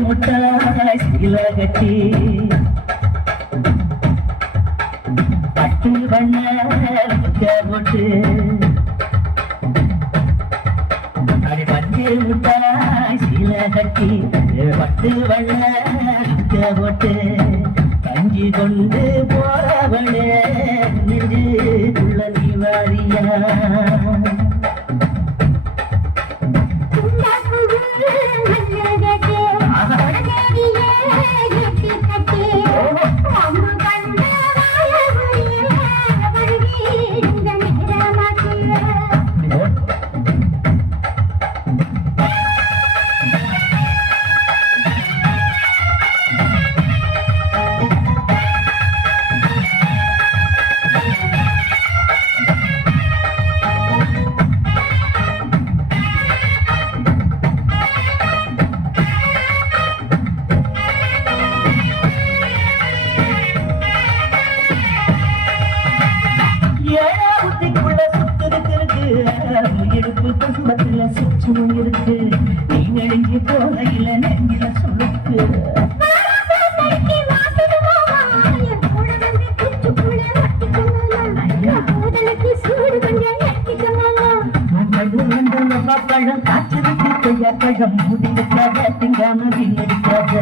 முட்டாய் சீல கட்டி பட்டு வண்ண போட்டு அடி பட்டு முட்டாய் சீல கட்டி பட்டு வண்ண போட்டு கஞ்சி கொண்டு போறவளே நெஞ்சு உள்ள நீவாரியா இடுப்பு குடும்பத்துல சுற்றும் இருக்கு நீ நெடுங்கி போகையில நெஞ்சில சொல்லுக்கு பழம் காய்ச்சலுக்கு கொய்யா பழம் முடிவுக்காக திங்காம வீணடிக்காத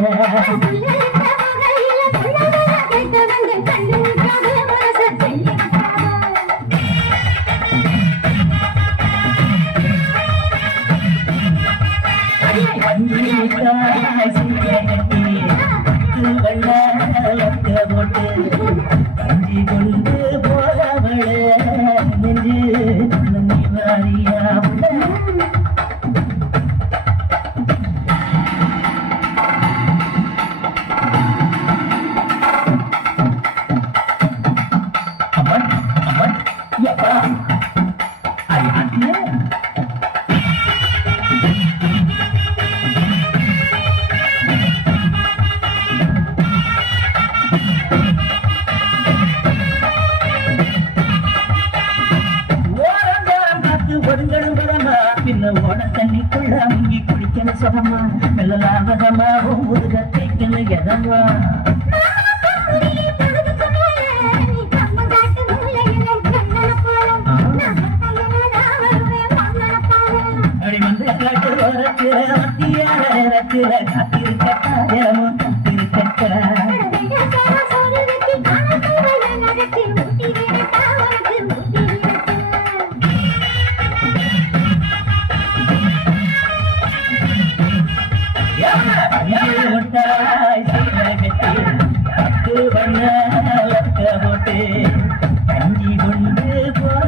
போட்டு கஞ்சி கொண்டு போறவளே நெஞ்சு நீவாரியா அமர் அமர் யப்பா அறியாட்டியே ஓட தண்ணிக்குள்ள முங்கி குடிக்கணும் சுகமா மெல்லலாபகமா முதுக தேய்க்கணும் எதமா அப்படி வந்து காட்டு ஓரத்துல மத்திய நேரத்துல காத்திருக்கட்டா தினமும் காத்திருக்கட்டா பட்டு வண்ண போட்டு கஞ்சி கொண்டு போற